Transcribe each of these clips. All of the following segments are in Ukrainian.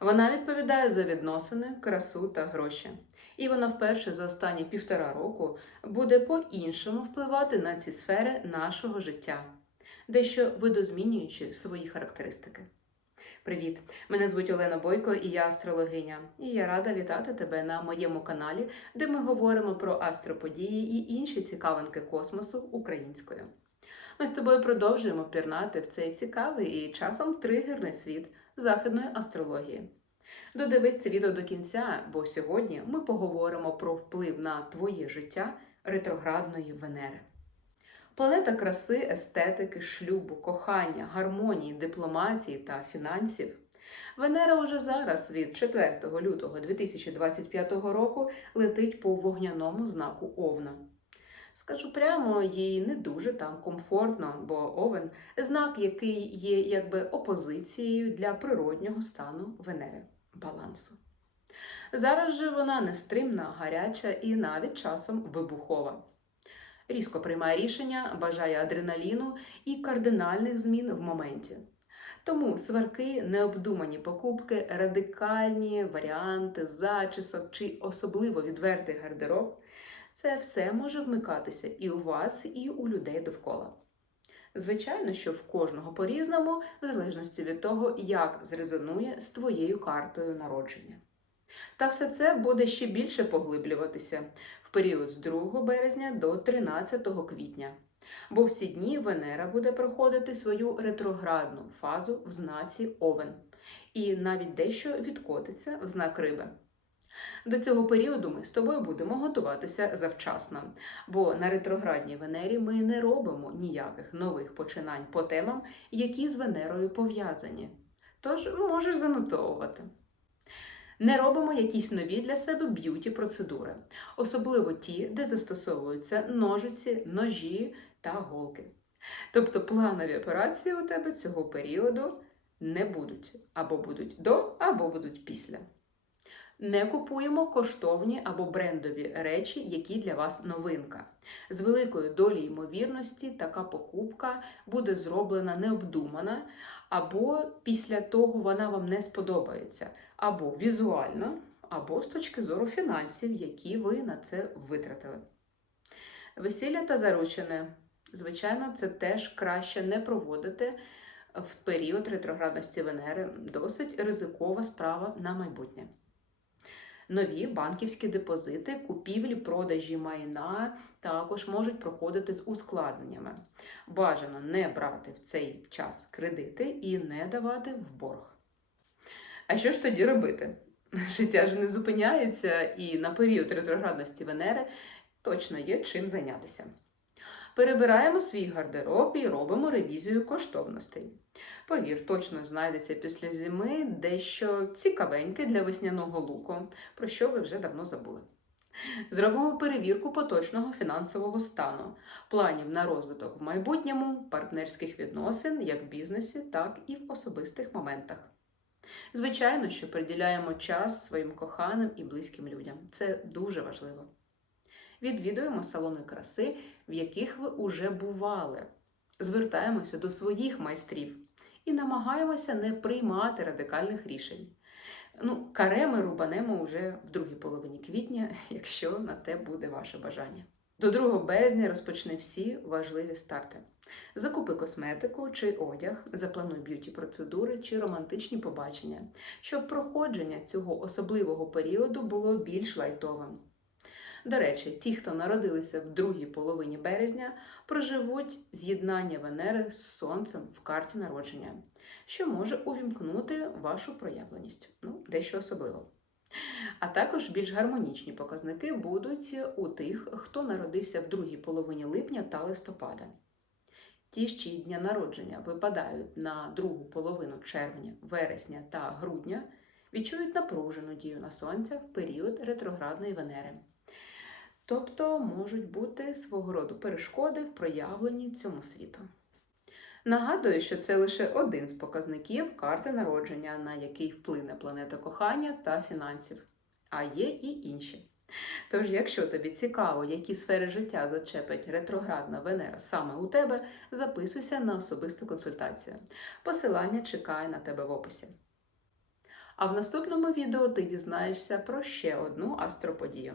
Вона відповідає за відносини, красу та гроші. І вона вперше за останні півтора року буде по-іншому впливати на ці сфери нашого життя, дещо видозмінюючи свої характеристики. Привіт! Мене звуть Олена Бойко і я астрологиня. І я рада вітати тебе на моєму каналі, де ми говоримо про астроподії і інші цікавинки космосу українською. Ми з тобою продовжуємо пірнати в цей цікавий і часом тригерний світ західної астрології. Додивись це відео до кінця, бо сьогодні ми поговоримо про вплив на твоє життя ретроградної Венери. Планета краси, естетики, шлюбу, кохання, гармонії, дипломатії та фінансів. Венера уже зараз від 4 лютого 2025 року летить по вогняному знаку Овна. Скажу прямо, їй не дуже там комфортно, бо Овен знак, який є якби опозицією для природнього стану Венери балансу. Зараз же вона нестримна, гаряча і навіть часом вибухова. Різко приймає рішення, бажає адреналіну і кардинальних змін в моменті. Тому сварки, необдумані покупки, радикальні варіанти, зачісок чи особливо відвертий гардероб це все може вмикатися і у вас, і у людей довкола. Звичайно, що в кожного по-різному, в залежності від того, як зрезонує з твоєю картою народження. Та все це буде ще більше поглиблюватися в період з 2 березня до 13 квітня. Бо в ці дні Венера буде проходити свою ретроградну фазу в знаці Овен і навіть дещо відкотиться в знак риби. До цього періоду ми з тобою будемо готуватися завчасно, бо на ретроградній Венері ми не робимо ніяких нових починань по темам, які з Венерою пов'язані. Тож можеш занотовувати. Не робимо якісь нові для себе б'юті процедури, особливо ті, де застосовуються ножиці, ножі та голки. Тобто планові операції у тебе цього періоду не будуть, або будуть до, або будуть після. Не купуємо коштовні або брендові речі, які для вас новинка. З великою долею ймовірності така покупка буде зроблена необдумана, або після того вона вам не сподобається, або візуально, або з точки зору фінансів, які ви на це витратили. Весілля та заручене, звичайно, це теж краще не проводити в період ретроградності Венери. Досить ризикова справа на майбутнє нові банківські депозити, купівлі, продажі майна також можуть проходити з ускладненнями. Бажано не брати в цей час кредити і не давати в борг. А що ж тоді робити? Життя ж не зупиняється, і на період ретроградності Венери точно є чим зайнятися. Перебираємо свій гардероб і робимо ревізію коштовностей. Повір, точно знайдеться після зими дещо цікавеньке для весняного луку, про що ви вже давно забули. Зробимо перевірку поточного фінансового стану, планів на розвиток в майбутньому, партнерських відносин як в бізнесі, так і в особистих моментах. Звичайно, що приділяємо час своїм коханим і близьким людям. Це дуже важливо. Відвідуємо салони краси, в яких ви уже бували. Звертаємося до своїх майстрів і намагаємося не приймати радикальних рішень. Ну, каре ми рубанемо вже в другій половині квітня, якщо на те буде ваше бажання. До 2 березня розпочни всі важливі старти. Закупи косметику чи одяг, заплануй б'юті процедури чи романтичні побачення, щоб проходження цього особливого періоду було більш лайтовим. До речі, ті, хто народилися в другій половині березня, проживуть з'єднання Венери з Сонцем в карті народження, що може увімкнути вашу проявленість, ну, дещо особливо. А також більш гармонічні показники будуть у тих, хто народився в другій половині липня та листопада. Ті, ж, дня народження випадають на другу половину червня, вересня та грудня, відчують напружену дію на сонця в період ретроградної Венери. Тобто можуть бути свого роду перешкоди в проявленні цьому світу. Нагадую, що це лише один з показників карти народження, на який вплине планета кохання та фінансів, а є і інші. Тож, якщо тобі цікаво, які сфери життя зачепить ретроградна Венера саме у тебе, записуйся на особисту консультацію. Посилання чекає на тебе в описі. А в наступному відео ти дізнаєшся про ще одну астроподію,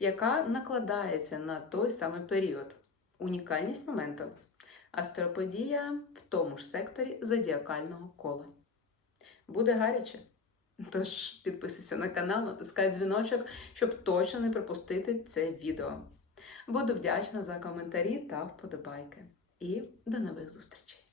яка накладається на той самий період. Унікальність моменту. Астроподія в тому ж секторі зодіакального кола. Буде гаряче. Тож підписуйся на канал, натискай дзвіночок, щоб точно не пропустити це відео. Буду вдячна за коментарі та вподобайки. І до нових зустрічей!